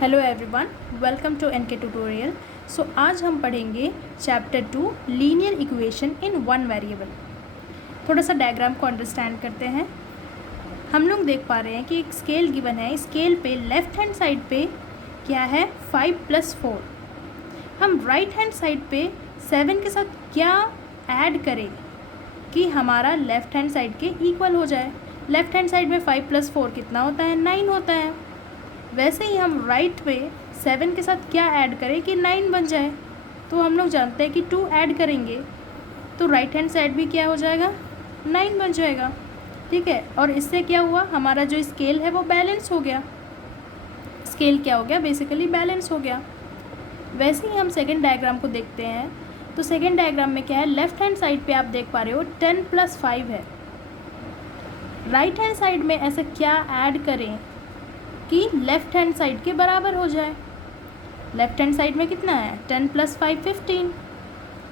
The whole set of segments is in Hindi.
Hello everyone, welcome to N K tutorial. आज हम पढ़ेंगे chapter 2 linear equation in one variable. थोड़ा सा डायग्राम को अंडरस्टैंड करते हैं। हम लोग देख पा रहे हैं कि एक स्केल गिवन है। स्केल पे लेफ़्ट हैंड साइड पे क्या है 5 + 4। हम राइट हैंड साइड पे 7 के साथ क्या ऐड करें कि हमारा लेफ़्ट हैंड साइड के इक्वल हो जाए। लेफ़्ट हैंड साइड में 5 + 4 कितना होता है, 9 होता है। वैसे ही हम राइट पे 7 के साथ क्या ऐड करें कि 9 बन जाए। तो हम लोग जानते हैं कि 2 ऐड करेंगे तो राइट हैंड साइड भी क्या हो जाएगा, 9 बन जाएगा। ठीक है, और इससे क्या हुआ, हमारा जो स्केल है वो बैलेंस हो गया। स्केल क्या हो गया, बेसिकली बैलेंस हो गया। वैसे ही हम सेकेंड डायग्राम को देखते हैं। तो सेकेंड डायग्राम में क्या है, लेफ्ट हैंड साइड पे आप देख पा रहे हो 10 + 5 है। राइट हैंड साइड में ऐसा क्या ऐड करें कि लेफ़्ट हैंड साइड के बराबर हो जाए। लेफ़्ट हैंड साइड में कितना है, 10 + 5 15।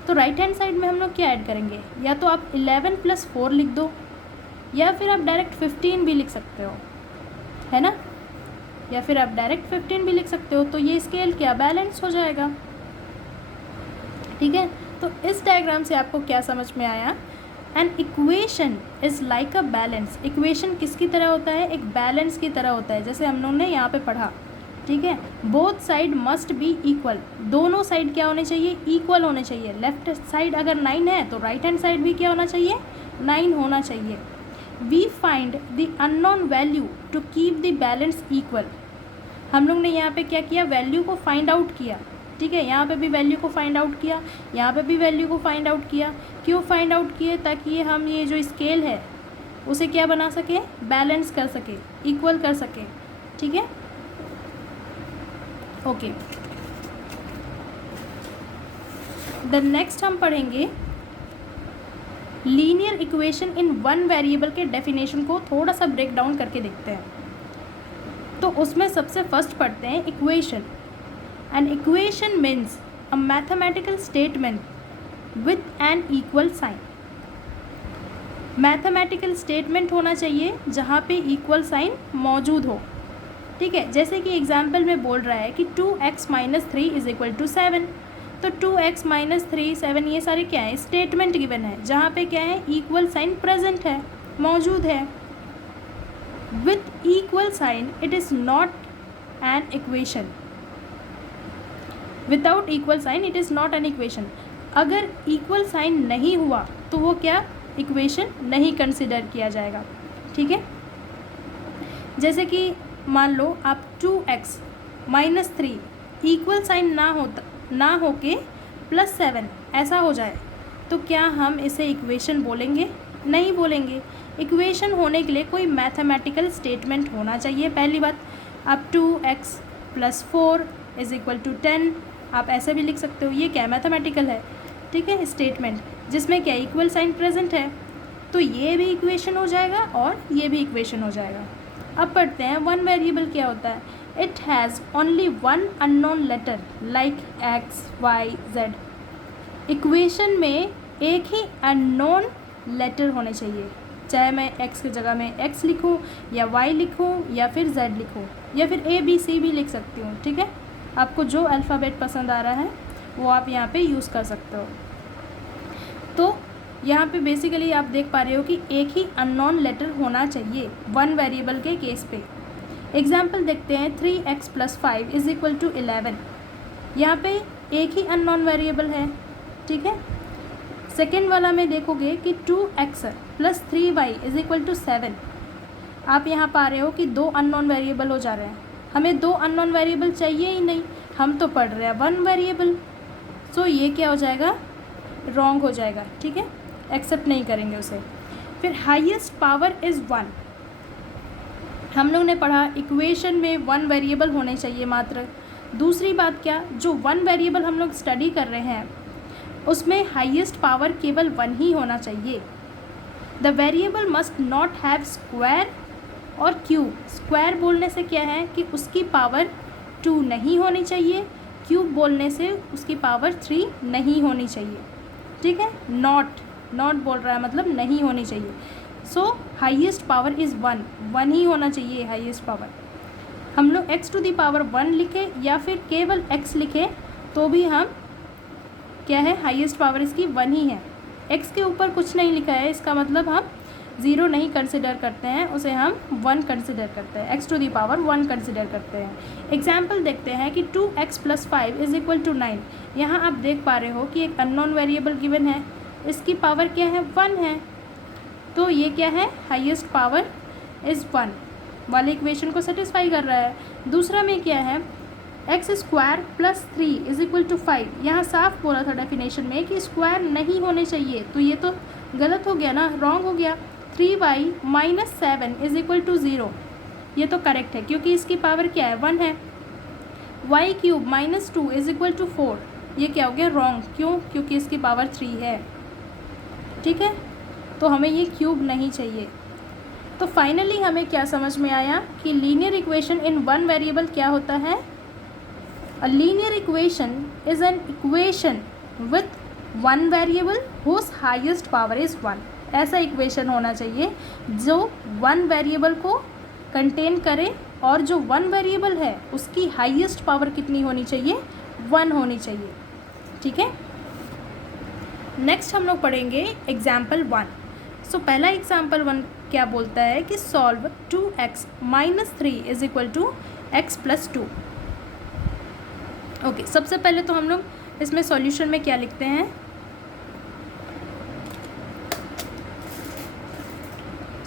तो राइट हैंड साइड में हम लोग क्या ऐड करेंगे, या तो आप 11 + 4 लिख दो या फिर आप डायरेक्ट 15 भी लिख सकते हो, है ना। या फिर आप डायरेक्ट 15 भी लिख सकते हो। तो ये स्केल क्या बैलेंस हो जाएगा। ठीक है, तो इस डायग्राम से आपको क्या समझ में आया। An equation is like a balance. Equation किसकी तरह होता है, एक बैलेंस की तरह होता है, जैसे हम लोग ने यहाँ पे पढ़ा। ठीक है, both side must be equal. दोनों साइड क्या होने चाहिए, इक्वल होने चाहिए। लेफ्ट साइड अगर 9 है तो राइट हैंड साइड भी क्या होना चाहिए, 9 होना चाहिए। We find the unknown value to keep the balance equal. हम लोग ने यहाँ पे क्या किया, वैल्यू को फाइंड आउट किया। ठीक है, यहाँ पे भी वैल्यू को फाइंड आउट किया, यहाँ पे भी वैल्यू को फाइंड आउट किया। क्यों फाइंड आउट किए, ताकि हम ये जो स्केल है उसे क्या बना सके, बैलेंस कर सके, इक्वल कर सके। ठीक है, ओके। द नेक्स्ट हम पढ़ेंगे linear equation in one variable के डेफिनेशन को थोड़ा सा ब्रेक डाउन करके देखते हैं। तो उसमें सबसे फर्स्ट पढ़ते हैं equation. An equation means a mathematical statement with an equal sign. Mathematical statement होना चाहिए जहाँ पे इक्वल साइन मौजूद हो। ठीक है, जैसे कि एग्जाम्पल में बोल रहा है कि 2x - 3 = 7। तो 2x - 3 7 ये सारे क्या है, स्टेटमेंट गिवन है जहाँ पे क्या है, इक्वल साइन प्रेजेंट है, मौजूद है। With equal sign it is not an equation. Without equal sign it is not an equation. अगर इक्वल साइन नहीं हुआ तो वो क्या, इक्वेशन नहीं कंसिडर किया जाएगा। ठीक है, जैसे कि मान लो आप 2x - 3 इक्वल साइन ना होके +7 ऐसा हो जाए तो क्या हम इसे इक्वेशन बोलेंगे, नहीं बोलेंगे। इक्वेशन होने के लिए कोई मैथमेटिकल स्टेटमेंट होना चाहिए। पहली बात, आप 2x + 4 = 10 आप ऐसे भी लिख सकते हो, ये क्या मैथमेटिकल है। ठीक है, स्टेटमेंट जिसमें क्या इक्वल साइन प्रेजेंट है, तो ये भी इक्वेशन हो जाएगा और ये भी इक्वेशन हो जाएगा। अब पढ़ते हैं वन वेरिएबल क्या होता है। It has only one unknown letter like x, y, z। Equation में एक ही अननोन लेटर होने चाहिए, चाहे मैं x की जगह में x लिखूँ या y लिखूँ या फिर z लिखूँ या फिर a b c भी लिख सकती हूँ। ठीक है, आपको जो अल्फ़ाबेट पसंद आ रहा है वो आप यहाँ पे यूज़ कर सकते हो। तो यहाँ पे बेसिकली आप देख पा रहे हो कि एक ही अननोन लेटर होना चाहिए वन वेरिएबल के केस पे। एग्जाम्पल देखते हैं, 3x + 5 = 11। यहाँ पे एक ही अननोन वेरिएबल है। ठीक है, सेकेंड वाला में देखोगे कि 2x + 3y = 7। आप यहाँ पा रहे हो कि दो अननोन वेरिएबल हो जा रहे हैं। हमें दो अननोन वेरिएबल चाहिए ही नहीं, हम तो पढ़ रहे हैं वन वेरिएबल। सो ये क्या हो जाएगा, रॉन्ग हो जाएगा। ठीक है, एक्सेप्ट नहीं करेंगे उसे। फिर हाईएस्ट पावर इज़ 1। हम लोग ने पढ़ा इक्वेशन में वन वेरिएबल होने चाहिए मात्र। दूसरी बात क्या, जो वन वेरिएबल हम लोग स्टडी कर रहे हैं उसमें हाईएस्ट पावर केवल 1 ही होना चाहिए। The variable must not have square और क्यूब। स्क्वायर बोलने से क्या है कि उसकी पावर 2 नहीं होनी चाहिए, क्यूब बोलने से उसकी पावर 3 नहीं होनी चाहिए। ठीक है, नॉट बोल रहा है मतलब नहीं होनी चाहिए। सो हाईएस्ट पावर इज़ 1 ही होना चाहिए हाईएस्ट पावर। हम लोग x टू दी पावर 1 लिखें या फिर केवल x लिखें तो भी हम क्या है, हाईएस्ट पावर इसकी 1 ही है। x के ऊपर कुछ नहीं लिखा है, इसका मतलब हम 0 नहीं कंसिडर करते हैं, उसे हम 1 कंसिडर करते हैं, x to the power 1 consider करते हैं। एग्जाम्पल देखते हैं कि 2x + 5 = 9। यहाँ आप देख पा रहे हो कि एक अननोन वेरिएबल गिवन है, इसकी पावर क्या है, 1 है, तो ये क्या है, हाईएस्ट पावर इज़ 1 वाले इक्वेशन को सेटिस्फाई कर रहा है। दूसरा में क्या है, x² + 3 = 5। यहाँ साफ बोला था डेफिनेशन में कि स्क्वायर नहीं होने चाहिए, तो ये तो गलत हो गया ना, रॉन्ग हो गया। 3y - 7 = 0, ये तो करेक्ट है क्योंकि इसकी पावर क्या है, 1 है। y³ - 2 = 4, ये क्या हो गया, रॉन्ग, क्यों, क्योंकि इसकी पावर 3 है। ठीक है, तो हमें ये क्यूब नहीं चाहिए। तो फाइनली हमें क्या समझ में आया कि linear equation in one variable क्या होता है, a linear equation is an equation with one variable whose highest power is 1। ऐसा इक्वेशन होना चाहिए जो वन वेरिएबल को कंटेन करे और जो वन वेरिएबल है उसकी हाईएस्ट पावर कितनी होनी चाहिए, 1 होनी चाहिए। ठीक है, नेक्स्ट हम लोग पढ़ेंगे एग्जाम्पल 1। सो पहला एग्जाम्पल 1 क्या बोलता है कि सॉल्व 2x - 3 = x + 2। ओके, सबसे पहले तो हम लोग इसमें सॉल्यूशन में क्या लिखते हैं,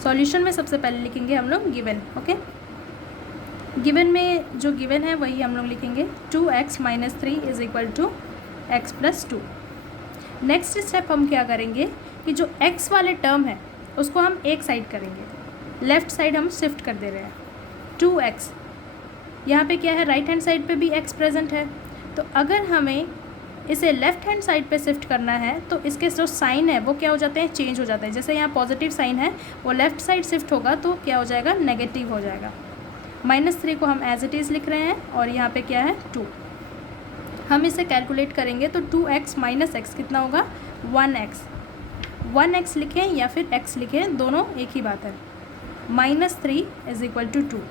सॉल्यूशन में सबसे पहले लिखेंगे हम लोग गिवन। ओके, गिवन में जो गिवन है वही हम लोग लिखेंगे, 2x - 3 = x + 2। नेक्स्ट स्टेप हम क्या करेंगे कि जो x वाले टर्म है उसको हम एक साइड करेंगे, लेफ़्ट साइड हम शिफ्ट कर दे रहे हैं। 2x यहाँ पे क्या है, राइट हैंड साइड पे भी x प्रेजेंट है, तो अगर हमें इसे लेफ़्ट हैंड साइड पे शिफ्ट करना है तो इसके जो साइन है वो क्या हो जाते हैं, चेंज हो जाता है। जैसे यहाँ पॉजिटिव साइन है वो लेफ़्ट साइड शिफ्ट होगा तो क्या हो जाएगा, नेगेटिव हो जाएगा। -3 को हम एज इट इज़ लिख रहे हैं और यहाँ पे क्या है, 2। हम इसे कैलकुलेट करेंगे तो 2x - x कितना होगा, 1x। 1x लिखें या फिर x लिखें, दोनों एक ही बात है। -3 = 2।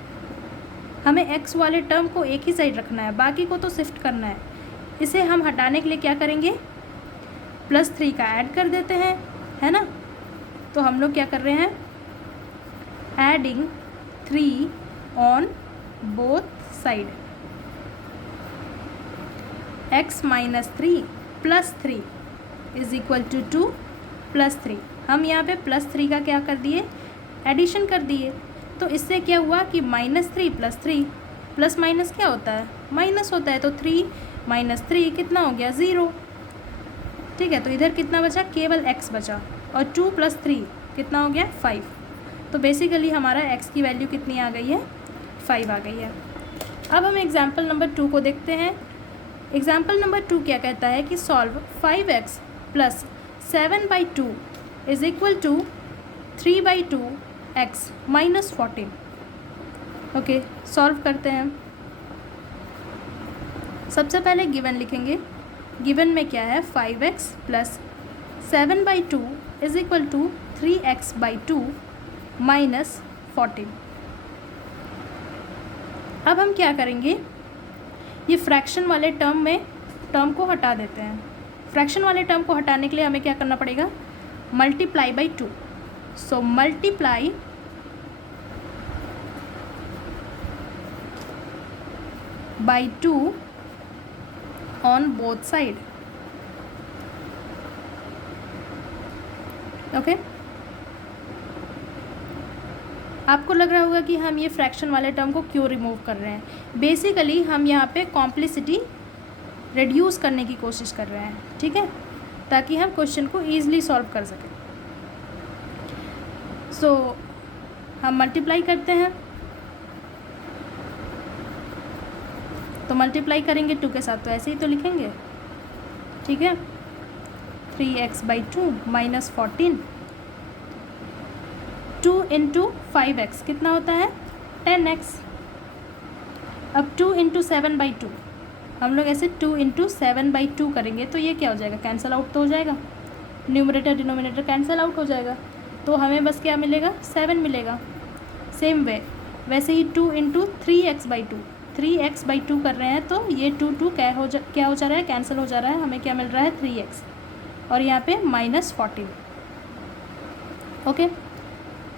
हमें x वाले टर्म को एक ही साइड रखना है, बाकी को तो शिफ्ट करना है। इसे हम हटाने के लिए क्या करेंगे, +3 का ऐड कर देते हैं, है ना। तो हम लोग क्या कर रहे हैं, adding 3 on both side. x - 3 + 3 = 2 + 3। हम यहाँ पे +3 का क्या कर दिए, एडिशन कर दिए। तो इससे क्या हुआ कि -3 + 3, प्लस माइनस क्या होता है, माइनस होता है, तो 3 - 3 कितना हो गया, 0। ठीक है, तो इधर कितना बचा, केवल x बचा, और 2 + 3 कितना हो गया, 5। तो बेसिकली हमारा x की वैल्यू कितनी आ गई है, 5 आ गई है। अब हम एग्जाम्पल नंबर 2 को देखते हैं। एग्जाम्पल नंबर 2 क्या कहता है कि solve 5x + 7/2 = 3/2x - 14। Okay, solve करते हैं। सबसे पहले गिवन लिखेंगे। गिवन में क्या है, 5x + 7/2 = 3x/2 - 14। अब हम क्या करेंगे, ये फ्रैक्शन वाले टर्म को हटा देते हैं। फ्रैक्शन वाले टर्म को हटाने के लिए हमें क्या करना पड़ेगा, multiply by 2। So multiply by 2 on both side. Okay, आपको लग रहा होगा कि हम ये फ्रैक्शन वाले टर्म को क्यों रिमूव कर रहे हैं। बेसिकली हम यहाँ पे कॉम्प्लिसिटी रिड्यूस करने की कोशिश कर रहे हैं, ठीक है, ताकि हम क्वेश्चन को ईजिली सॉल्व कर सकें। सो हम मल्टीप्लाई करते हैं, तो मल्टीप्लाई करेंगे 2 के साथ, तो ऐसे ही तो लिखेंगे, ठीक है। 3x/2 - 14, 2 × 5x कितना होता है, 10x। अब 2 × 7/2, हम लोग ऐसे 2 × 7/2 करेंगे तो ये क्या हो जाएगा, कैंसिल आउट तो हो जाएगा, न्यूमरेटर डिनोमिनेटर कैंसिल आउट हो जाएगा, तो हमें बस क्या मिलेगा, 7 मिलेगा। सेम वे वैसे ही 2 इंटू 3x/2, 3x/2 कर रहे हैं तो ये 2 क्या हो जा रहा है, कैंसिल हो जा रहा है, हमें क्या मिल रहा है 3x और यहाँ पे -14। ओके,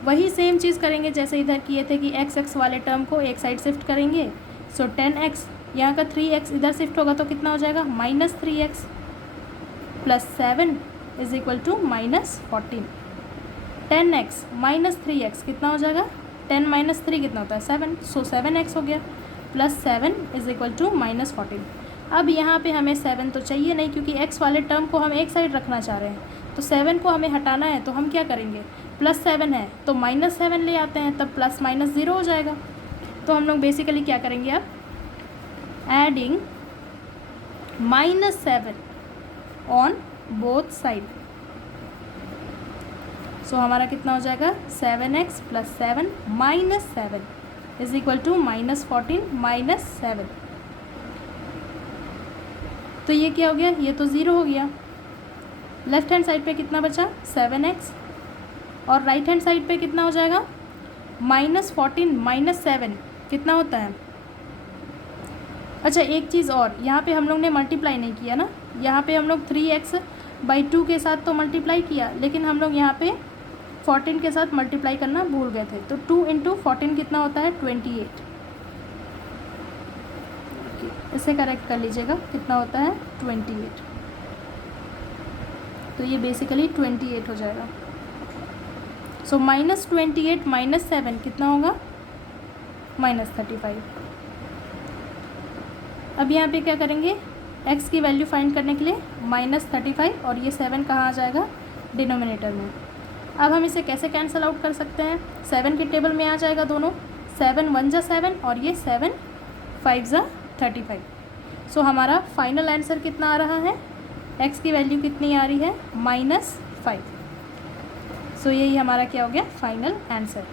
वही सेम चीज़ करेंगे जैसे इधर किए थे कि x वाले टर्म को एक साइड शिफ्ट करेंगे। सो 10x, यहाँ का 3x इधर शिफ्ट होगा तो कितना हो जाएगा -3x + 7 = -14। 10x - 3x कितना हो जाएगा, 10 - 3 कितना होता है 7, सो 7x हो गया + 7 = -14। अब यहाँ पे हमें 7 तो चाहिए नहीं क्योंकि x वाले टर्म को हम एक साइड रखना चाह रहे हैं, तो 7 को हमें हटाना है तो हम क्या करेंगे, +7 है तो -7 ले आते हैं, तब ±0 हो जाएगा। तो हम लोग बेसिकली क्या करेंगे अब, एडिंग -7 ऑन बोथ साइड। सो हमारा कितना हो जाएगा 7x + 7 - 7 = -14 - 7। तो ये क्या हो गया, ये तो 0 हो गया। लेफ्ट हैंड साइड पे कितना बचा 7x और राइट हैंड साइड पे कितना हो जाएगा -14 - 7 कितना होता है। अच्छा एक चीज़ और, यहाँ पे हम लोग ने मल्टीप्लाई नहीं किया ना, यहाँ पे हम लोग 3x/2 के साथ तो मल्टीप्लाई किया, लेकिन हम लोग यहाँ पे 14 के साथ मल्टीप्लाई करना भूल गए थे। तो 2 इंटू 14 कितना होता है 28। इसे करेक्ट कर लीजिएगा, कितना होता है 28। तो ये बेसिकली 28 हो जाएगा। सो -28 - 7 कितना होगा -35। अब यहाँ पे क्या करेंगे, x की वैल्यू फाइंड करने के लिए -35 और ये 7 कहाँ आ जाएगा डिनोमिनेटर में। अब हम इसे कैसे कैंसिल आउट कर सकते हैं, 7 के टेबल में आ जाएगा दोनों, 7 1 जा 7 और ये 7 5 जा 35। सो हमारा फाइनल आंसर कितना आ रहा है, x की वैल्यू कितनी आ रही है -5। सो यही हमारा क्या हो गया फाइनल आंसर।